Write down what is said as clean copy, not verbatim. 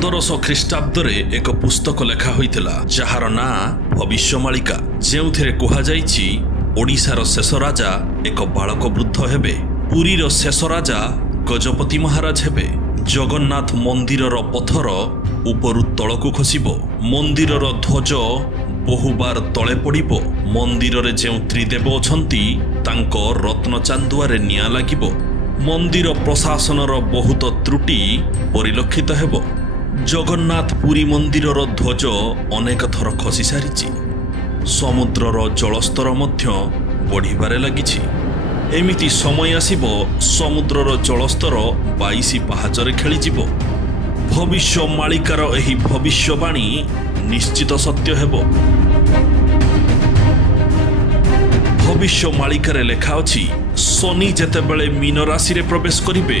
1500 ଖ୍ରୀଷ୍ଟାବ୍ଦରେ ଏକ ପୁସ୍ତକ ଲେଖା ହୋଇଥିଲା ଯାହାର ନାଁ ଭବିଷ୍ୟ ମାଳିକା, ଯେଉଁଥିରେ କୁହାଯାଇଛି ଓଡ଼ିଶାର ଶେଷ ରାଜା ଏକ ବାଳକ ବୃଦ୍ଧ ହେବେ, ପୁରୀର ଶେଷ ରାଜା ଗଜପତି ମହାରାଜ ହେବେ, ଜଗନ୍ନାଥ ମନ୍ଦିରର ପଥର ଉପରୁ ତଳକୁ ଖସିବ, ମନ୍ଦିରର ଧ୍ୱଜ ବହୁବାର ତଳେ ପଡ଼ିବ, ମନ୍ଦିରରେ ଯେଉଁ ତ୍ରିଦେବ ଅଛନ୍ତି ତାଙ୍କ ରତ୍ନ ଚାନ୍ଦୁଆରେ ନିଆଁ ଲାଗିବ, ମନ୍ଦିର ପ୍ରଶାସନର ବହୁତ ତ୍ରୁଟି ପରିଲକ୍ଷିତ ହେବ। ଜଗନ୍ନାଥ ପୁରୀ ମନ୍ଦିରର ଧ୍ୱଜ ଅନେକ ଥର ଖସି ସାରିଛି। ସମୁଦ୍ରର ଜଳସ୍ତର ମଧ୍ୟ ବଢ଼ିବାରେ ଲାଗିଛି। ଏମିତି ସମୟ ଆସିବ ସମୁଦ୍ରର ଜଳସ୍ତର 22 ପାହାଚରେ ଖେଳିଯିବ। ଭବିଷ୍ୟ ମାଳିକାର ଏହି ଭବିଷ୍ୟବାଣୀ ନିଶ୍ଚିତ ସତ୍ୟ ହେବ। ଭବିଷ୍ୟ ମାଳିକାରେ ଲେଖା ଅଛି, ଶନି ଯେତେବେଳେ ମୀନ ରାଶିରେ ପ୍ରବେଶ କରିବେ